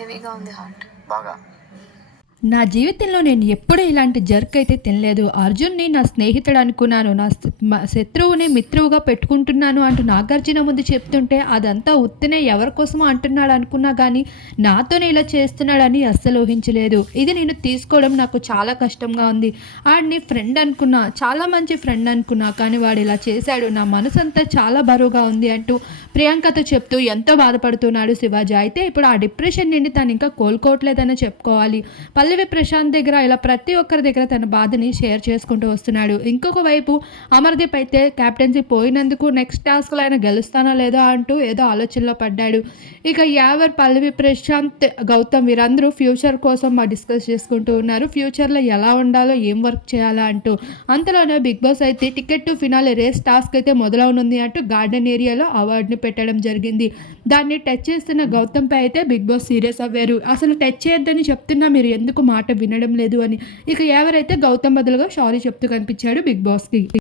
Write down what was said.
హెవీగా ఉంది హార్ట్ బాగా నా జీవితంలో నేను ఎప్పుడూ ఇలాంటి జర్క్ అయితే తినలేదు. అర్జున్ని నా స్నేహితుడు అనుకున్నాను. నా శత్రువుని మిత్రువుగా పెట్టుకుంటున్నాను అంటూ నాగార్జున ముందు చెప్తుంటే అదంతా ఉత్తినే ఎవరి కోసమో అంటున్నాడు అనుకున్నా కానీ నాతోనే ఇలా చేస్తున్నాడని అస్సలు ఊహించలేదు. ఇది నేను తీసుకోవడం నాకు చాలా కష్టంగా ఉంది. ఆడిని ఫ్రెండ్ అనుకున్నా చాలా మంచి ఫ్రెండ్ అనుకున్నా కానీ వాడు ఇలా చేశాడు. నా మనసు అంతా చాలా బరువుగా ఉంది అంటూ ప్రియాంకతో చెప్తూ ఎంతో బాధపడుతున్నాడు శివాజీ. అయితే ఇప్పుడు ఆ డిప్రెషన్ నుండి తను ఇంకా కోలుకోవట్లేదని చెప్పుకోవాలి. పల్లవి ప్రశాంత్ దగ్గర ఇలా ప్రతి ఒక్కరి దగ్గర తన బాధని షేర్ చేసుకుంటూ వస్తున్నాడు. ఇంకొక వైపు అమర్దీప్ అయితే క్యాప్టెన్సీ పోయినందుకు నెక్స్ట్ టాస్క్లో ఆయన గెలుస్తానా లేదా అంటూ ఏదో ఆలోచనలో పడ్డాడు. ఇక యావర్ పల్లవి ప్రశాంత్ గౌతమ్ వీరందరూ ఫ్యూచర్ కోసం మా డిస్కస్ చేసుకుంటూ ఉన్నారు. ఫ్యూచర్లో ఎలా ఉండాలో ఏం వర్క్ చేయాలా అంటూ. అంతలోనే బిగ్ బాస్ అయితే ticket to finale race task అయితే మొదలవనుంది అంటూ గార్డెన్ ఏరియాలో అవార్డుని పెట్టడం జరిగింది. దాన్ని టచ్ చేస్తున్న గౌతమ్పై అయితే బిగ్ బాస్ సీరియస్ అవ్వారు. అసలు టచ్ చేయొద్దని చెప్తున్నా మీరు ఎందుకు మాట వినడం లేదు అని. ఇక ఎవరైతే గౌతమ్ బదులుగా సారీ చెప్తూ కనిపించాడు బిగ్ బాస్కి.